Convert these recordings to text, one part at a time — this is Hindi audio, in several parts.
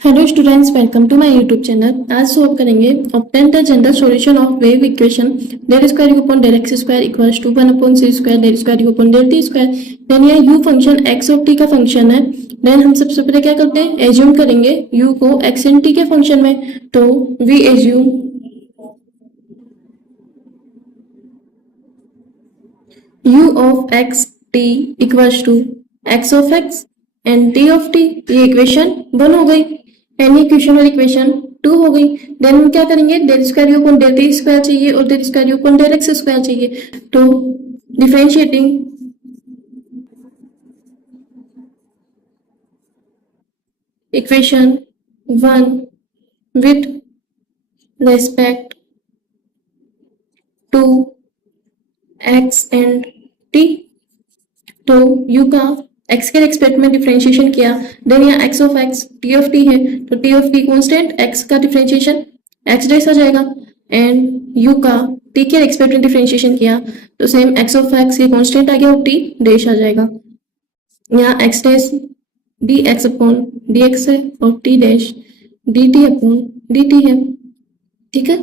Hello students, welcome to my YouTube channel. आज सॉल्व करेंगे obtain the general solution of wave equation del square u upon del x square equals to 1 upon c square del square u upon del t square. Then ये u function x of t का फंक्शन है। देन हम सबसे पहले क्या करते हैं, एज्यूम करेंगे यू को एक्स एंड टी के फंक्शन में। तो we assume u of x t equals to x of x and t of t। ये इक्वेशन 1 हो गई एंड इक्वेशन और इक्वेशन 2 हो गई। देन हम क्या करेंगे, del square u upon del t square चाहिए और del square u upon del x square चाहिए। तो differentiating equation 1 with respect to x and t। तो u का x के रेस्पेक्ट में डिफरेंशिएशन किया। देन यहाँ x of x t of t है, तो t of t constant, x का डिफरेंशिएशन x डैश आ जाएगा एंड u का t के रेस्पेक्ट में डिफरेंशिएशन किया तो सेम x ऑफ x ये कांस्टेंट आ गया और t डैश आ जाएगा। यहाँ x dash dx upon dx है और t dash dt upon dt है। ठीक है।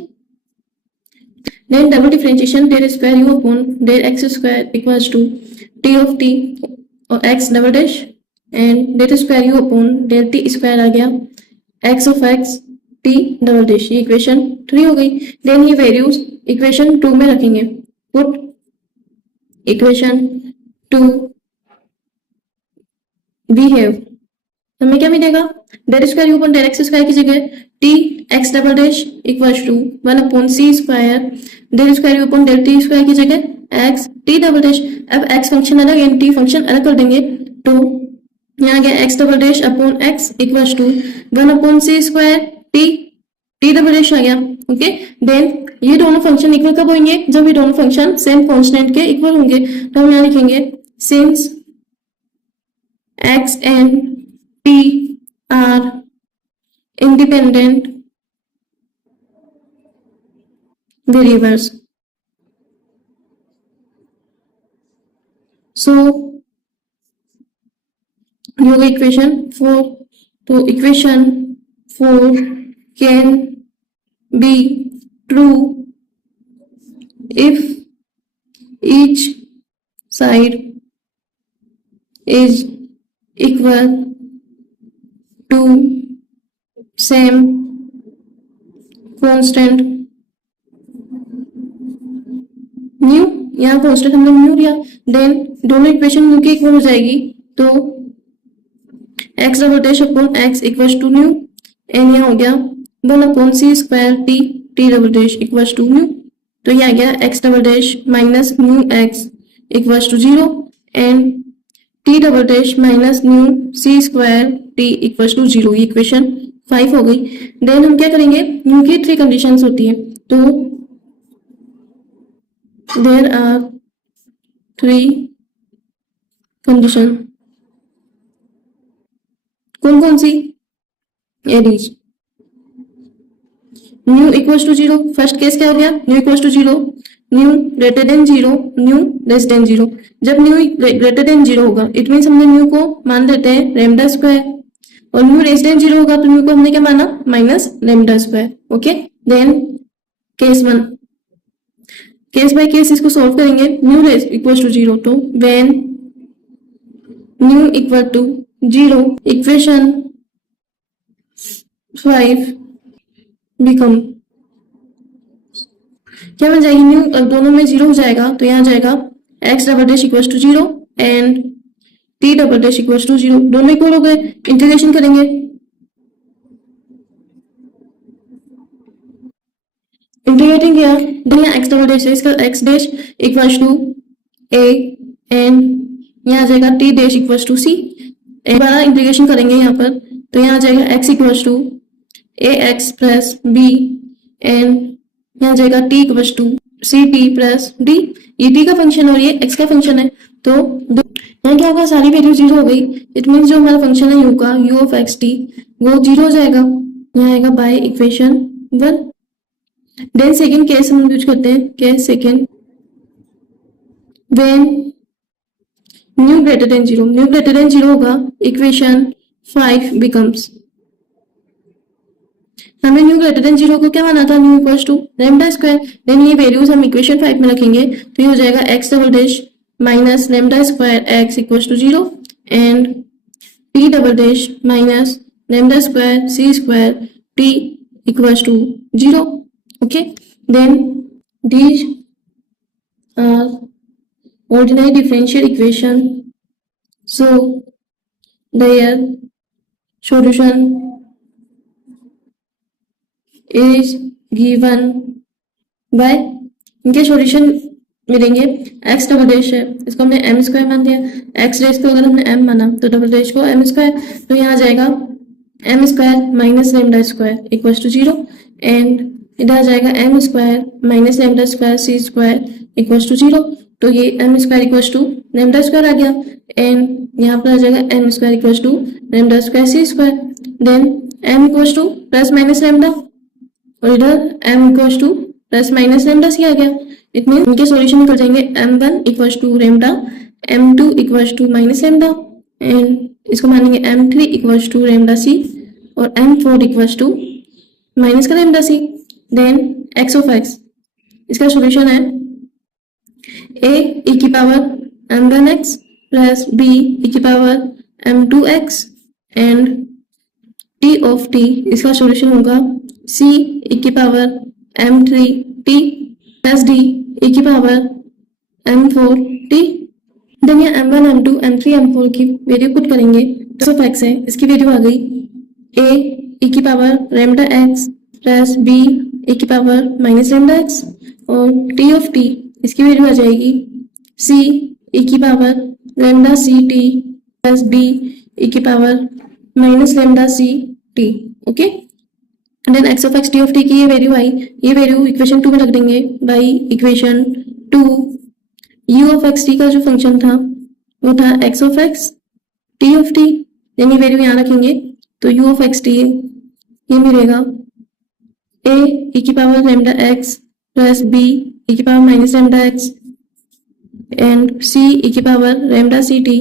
Then double differentiation del square u upon del x square equals to t of t और x double dash and del square u upon del t square आ गया x of x t double dash. ये इक्वेशन 3 हो गई। देन ये वैल्यूज इक्वेशन 2 में रखेंगे। पुट इक्वेशन 2 वी हैव, हमें क्या मिलेगा, del square u upon del x square की जगह t x double dash equals to 1 upon c square del square u upon del t square की जगह एक्स टी डबल डैश। अब एक्स फंक्शन अलग एंड टी फंक्शन अलग कर देंगे तो यहाँ गया x double dash upon x equals to 1 upon c square t t double dash आ गया। ओके। देन ये दोनों फंक्शन इक्वल कब होंगे, जब ये दोनों फंक्शन सेम कांस्टेंट के इक्वल होंगे। तो हम यहाँ लिखेंगे since x and t are independent variables, so ये होगा इक्वेशन 4। तो equation 4 can be true if each side is equal to same constant nu. यहाँ कांस्टेंट हमने न्यू लिया। देन दोनों इक्वेशन न्यू की इक्वल हो जाएगी तो x double dash upon x equals to nu and यहाँ हो गया 1 upon c square t t double dash equals to nu. तो ये आ गया x double dash minus nu x equals to 0 and t double dash minus nu c square t equals to 0। ये इक्वेशन 5 हो गई। देन हम क्या करेंगे, न्यू की 3 कंडीशंस होती है तो देयर आर 3 कंडीशन। कौन कौन सी, एडीज nu equals to 0। First case क्या हो गया, nu equals to 0, nu greater than 0, nu less than 0। जब न्यू ग्रेटर देन 0 होगा इट मीन्स हमने न्यू को मान देते हैं लैम्डा स्क्वायर और न्यू लेस देन 0 होगा तो न्यू को हमने क्या माना, minus lambda square. Okay. Then case 1, case by case इसको सॉल्व करेंगे। न्यू लेस इक्वल्स टू 0 तो when nu equal to 0 equation 5 become क्या बन जाएगी, न्यू दोनों में 0 हो जाएगा तो यहाँ जाएगा x double dash equals to 0 and t double dash equals to 0। दोनों इक्वल हो गए। इंटीग्रेशन करेंगे, इंटीग्रेटिंग किया तो यहाँ एक्स डबल डैश है, इसका x dash equals to a and यहाँ आ जाएगा t dash equals to c. एक बार इंटीग्रेशन करेंगे यहाँ पर तो यहाँ आ जाएगा x equals to a x plus b and यहाँ जाएगा t equals to c t plus d. ये टी का फंक्शन और ये एक्स का फंक्शन है तो यहाँ क्या होगा, सारी वैल्यू 0 हो गई। इट मीन्स जो हमारा फंक्शन है यू का यू ऑफ एक्स टी वो 0 हो जाएगा। यहाँ आएगा by equation 1। Then second case हम यूज करते हैं, case second when nu greater than 0 होगा इक्वेशन 5 बिकम्स हमें न्यू ग्रेटर देन 0 को क्या माना था, nu equals to lambda square. Then ये वैल्यूज हम इक्वेशन 5 में रखेंगे तो ये हो जाएगा x double dash minus lambda square x equals to 0 and t double dash minus lambda square c square t equals to 0. Okay, then these are ordinary differential equation, so their solution is given by, इनके सॉल्यूशन मिलेंगे x डबल डैश है, इसको हमने m स्क्वायर मान दिया, x डैश को अगर हमने m माना तो डबल डैश को m स्क्वायर, तो यहाँ आ जाएगा m square minus lambda square equals to 0 and इधर आ जाएगा m square minus lambda square c square equals to 0। तो ये m square equals to lambda square आ गया एंड यहाँ पर आ जाएगा m square equals to lambda square c square. Then m equals to plus minus lambda और इधर m equals to plus minus lambda c आ गया। इट मीन इनके सॉल्यूशन निकल जाएंगे m1 equals to lambda, m2 equals to minus lambda and इसको मानेंगे m3 equals to lambda c और m4 इक्वल्स टू माइनस का lambda c। Then x of x, इसका सॉल्यूशन है a e की power m1x plus b e की power m2x and t of t, इसका सॉल्यूशन होगा c e की power m3t plus d e की पावर m4t। देन ये m1 m2 m3 m4 की वैल्यू पुट करेंगे तो ऑफ x है, इसकी वैल्यू आ गई a e की power lambda x plus b e की पावर माइनस लेमडा x और t ऑफ t, इसकी वैल्यू आ जाएगी c e की power lambda c t plus b e की power minus lambda c t। Okay, then x of x t of t की ये वैल्यू आई, ये वैल्यू इक्वेशन 2 में रख देंगे by equation 2। u of x t का जो फंक्शन था वो था x of x t of t, यानी वैल्यू यहाँ रखेंगे तो u ऑफ x t ये मिलेगा a e की power lambda x plus b e की power minus lambda x and c e की power lambda c t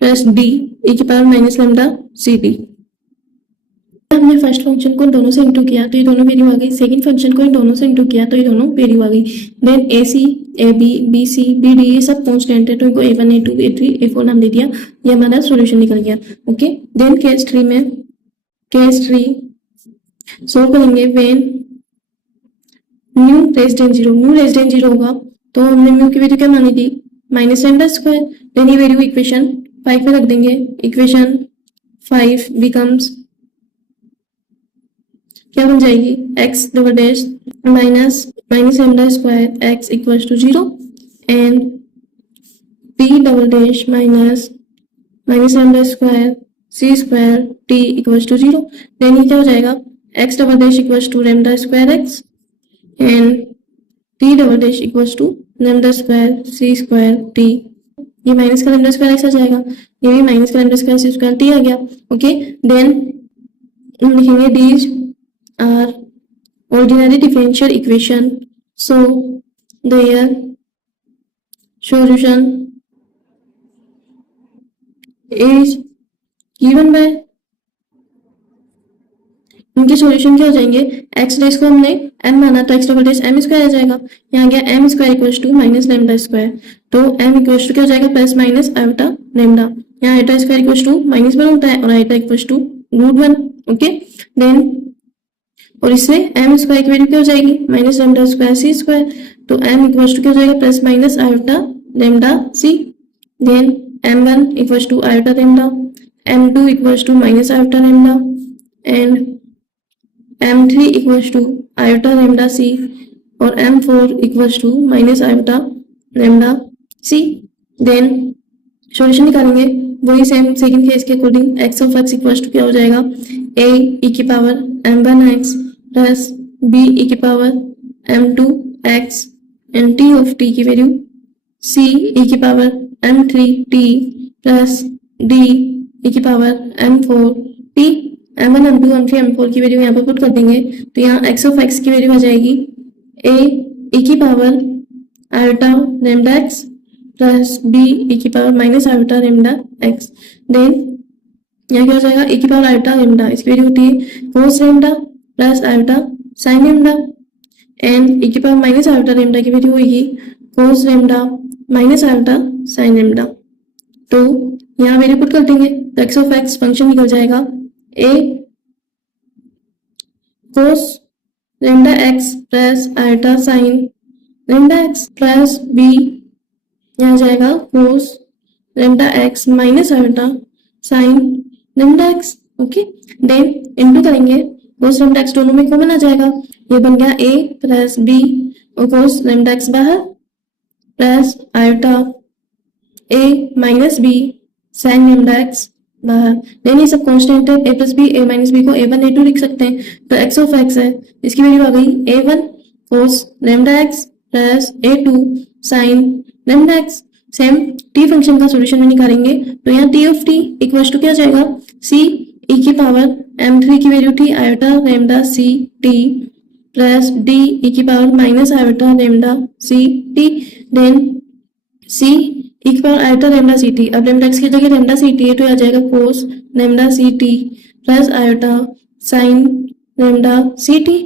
plus d e की power minus lambda c t। हमने फर्स्ट फंक्शन को इन दोनों से इंटू किया तो ये दोनों वैल्यू आ गई, सेकंड फंक्शन को इन दोनों से इंटू किया तो ये दोनों वैल्यू आ गई। Then a c a b b c b d ये सब कांस्टेंट है तो इनको a1 a2 a3 a4 नाम दे दिया, ये हमारा सॉल्यूशन निकल गया। ओके, देन केस 3 में, केस 3 सोल्व करेंगे when new less than 0, nu less than 0 होगा तो हमने न्यू की वैल्यू क्या मानी थी माइनस लेमडा स्क्वायर। देन ये वैल्यू इक्वेशन 5 में रख देंगे, इक्वेशन 5 बिकम्स क्या बन जाएगी x double dash minus minus lambda square x equals to 0 and t double dash minus minus lambda square c square t equals to 0। Then ये क्या हो जाएगा x double dash equals to lambda square x and t double dash equals to lambda square c square t। ये माइनस का लेमडा स्क्वायर x आ जाएगा, ये भी माइनस का lambda square c square t आ गया। ओके, देन हम लिखेंगे these are ordinary differential equation, so their solution is given by, इनके सॉल्यूशन क्या हो जाएंगे x डैश को हमने m माना तो x double dash m square आ जाएगा, यहाँ गया m square equals to minus lambda square तो m इक्वल्स टू क्या हो जाएगा प्लस माइनस आयोटा लेमडा, यहाँ iota square equals to minus 1 होता है और iota equals to √1। Okay, then और इसमें m स्क्वायर की वैल्यू क्या हो जाएगी minus lambda square c square तो m इक्वल्स टू क्या हो जाएगा plus minus iota lambda c। Then m1 equals to iota lambda, m2 equals to minus iota lambda and m3 equals to iota lambda c और m4 equals to minus iota lambda c। Then solution निकालेंगे वही सेम सेकंड केस के according x of x equals to क्या हो जाएगा a e की power m1x plus b e की power m2x and t of t की वैल्यू c e की power m3t plus d e की power m4t। m1 m2 m3 m4 की वैल्यू यहाँ पर पुट कर देंगे तो यहाँ x ऑफ x की वैल्यू आ जाएगी a e की power iota lambda x plus b e की power minus iota lambda x। Then यहाँ क्या हो जाएगा e की पावर आयोटा लेमडा, इसकी वैल्यू होती है cos lambda plus iota sine lambda and e की पावर माइनस आयोटा लेमडा की वैल्यू होगी cos lambda minus iota sine lambda. तो यहाँ वैल्यू पुट कर देंगे तो एक्स ऑफ एक्स फंक्शन निकल जाएगा a cos lambda x plus iota sine lambda x plus b यहाँ जाएगा cos lambda x minus iota sine lambda x. Okay, then into करेंगे कोस लेमडा एक्स दोनों में कॉमन आ जाएगा, ये बन गया ए प्लस बी और कोस लेमडा एक्स बाहर plus iota a minus b sine lambda x बाहर। देन ये सब कांस्टेंट है, a plus b a minus b को ए1 ए2 लिख सकते हैं, तो एक्स ऑफ एक्स है इसकी वैल्यू आ गई a one cos lambda x plus a two sine lambda x. Same t function का सॉल्यूशन में निकालेंगे तो यहाँ t of t equal to क्या जाएगा सी ई की पावर m3 की वैल्यू थी iota lambda c t plus d e की power minus iota lambda c t then c e की power iota lambda c t. अब लेमडा एक्स की जगह लेमडा सी टी है तो आ जाएगा cos lambda c t plus iota sine lambda c t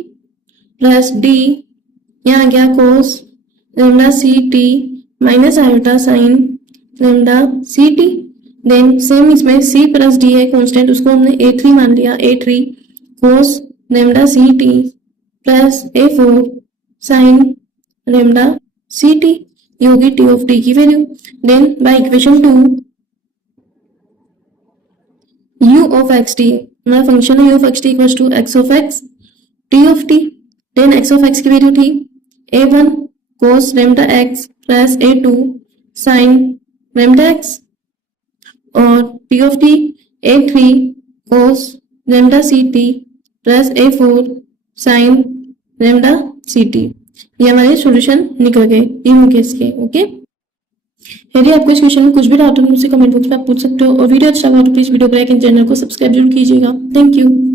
plus d यहाँ आ गया cos lambda c t minus iota sine lambda c t. Then same इसमें c प्लस डी है कांस्टेंट, उसको हमने a3 मान लिया, a3 cos lambda c t plus a4 sine lambda c t, ये होगी टी ऑफ टी की value. Then by equation 2 u of x t, हमारा फंक्शन है u of x t equal to x of x t of t. Then x of x की वैल्यू थी a1 cos lambda x plus a2 sine lambda x और t of t a3 cos lambda c t plus a4 sine lambda c t. ये हमारे सॉल्यूशन निकल गए तीनों केस के। ओके, यदि आपको इस क्वेश्चन में कुछ भी डाउट हो तो मुझसे कमेंट बॉक्स में आप पूछ सकते हो और वीडियो अच्छा लगा तो प्लीज वीडियो को लाइक एंड चैनल को सब्सक्राइब जरूर कीजिएगा। Thank you.